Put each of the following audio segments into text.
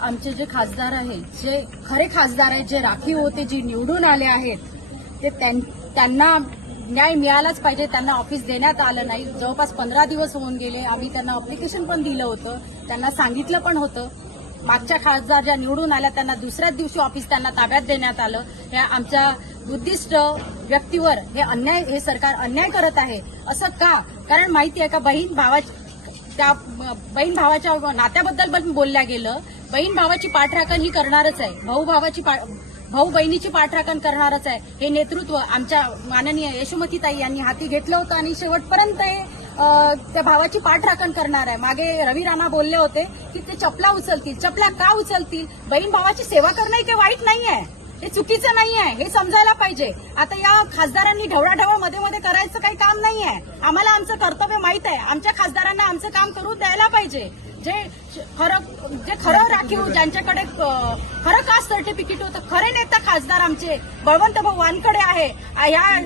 आमचे जे खासदार आहेत जे खरे खासदार आहेत जे राखीव होते जे निवडून आले आहेत ते त्यां- त्यांना न्याय मिळालाच पाहिजे त्यांना ऑफिस देण्यात आलं नाही. जवळपास पंधरा दिवस होऊन गेले आम्ही त्यांना अप्लिकेशन पण दिलं होतं त्यांना सांगितलं पण होतं. मागच्या खासदार ज्या निवडून आल्या त्यांना दुसऱ्याच दिवशी ऑफिस त्यांना ताब्यात देण्यात आलं. या आमच्या बुद्धिस्ट व्यक्तीवर हे अन्याय हे सरकार अन्याय करत आहे. असं का? कारण माहिती आहे का बहीण भावाची त्या बहीण भावाच्या नात्याबद्दल पण बोलल्या गेलं. बहीण भावाची पाठराखण ही करणारच आहे. भाऊ भावाची भाऊ बहिणीची पाठराखण करणारच आहे. हे नेतृत्व आमच्या माननीय यशोमतीताई यांनी हाती घेतलं होतं आणि शेवटपर्यंत हे त्या भावाची पाठराखण करणार आहे. मागे रवी राणा बोलले होते की ते चपला उचलतील. चपला का उचलतील? बहीण भावाची सेवा करणं हे वाईट नाही आहे हे चुकीचं नाही आहे हे समजायला पाहिजे. आता या खासदारांनी ढवळाढवळमध्ये मध्ये करायचं काही काम नाही आहे आम्हाला आमचं कर्तव्य माहीत आहे. आमच्या खासदारांना आमचं काम करू द्यायला पाहिजे. जे खरं जे खरं राखीव ज्यांच्याकडे खरं कास्ट सर्टिफिकेट होतं? खरे नेता खासदार आमचे बळवंत भाऊ वानकडे आहे. या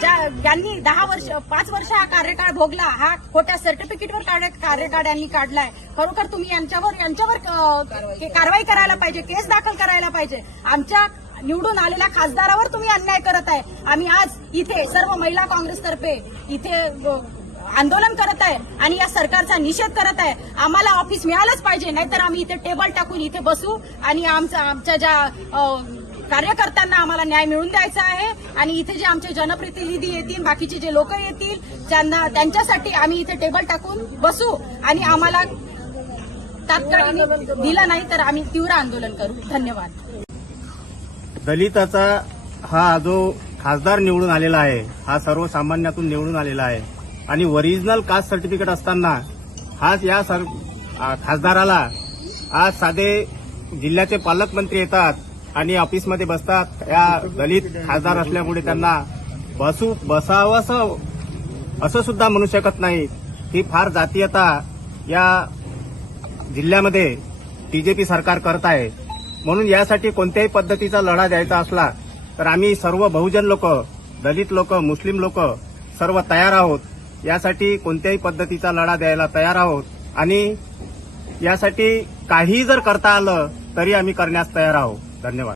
ज्या- यांनी दहा वर्ष पाच वर्ष हा कार्यकाळ भोगला. हा खोट्या सर्टिफिकेटवर कार्यकाळ यांनी काढलाय. खरोखर तुम्ही यांच्यावर यांच्यावर कारवाई करायला पाहिजे केस दाखल करायला पाहिजे. आमच्या निवडून आलेल्या खासदारावर तुम्ही अन्याय करत आहे. आम्ही आज इथे सर्व महिला काँग्रेसतर्फे इथे आंदोलन करत आहे आणि या सरकारचा निषेध करत आहे. आम्हाला ऑफिस मिळालंच पाहिजे नाहीतर आम्ही इथे टेबल टाकून इथे बसू आणि आमचा आमच्या ज्या कार्यकर्त्यांना आम्हाला न्याय मिळून द्यायचा आहे आणि इथे जे आमचे जनप्रतिनिधी येतील बाकीचे जे लोक येतील त्यांना त्यांच्यासाठी आम्ही इथे टेबल टाकून बसू आणि आम्हाला तात्काळ दिलं नाही तर आम्ही तीव्र आंदोलन करू. धन्यवाद. दलिताचा हा जो खासदार निवडून आलेला आहे हा सर्वसामान्यातून निवडून आलेला आहे आणि ओरिजिनल कास्ट सर्टिफिकेट असताना हाच या सर खासदाराला आज साधे जिल्ह्याचे पालकमंत्री येतात. आणि ऑफिसमध्ये बसतात. या दलित खासदार असल्यामुळे त्यांना बसू बसावंसं असं सुद्धा म्हणू शकत नाही. ही फार जातीयता या जिल्ह्यामध्ये बीजेपी सरकार करत आहे. म्हणून यासाठी कोणत्याही पद्धतीचा लढा द्यायचा असला तर आम्ही सर्व बहुजन लोक दलित लोक मुस्लिम लोक सर्व तयार आहोत. यासाठी कोणत्याही पद्धतीचा लढा द्यायला तयार आहोत. आणि यासाठी काही जर करता आलं तरी आम्ही करण्यास तयार आहोत. धन्यवाद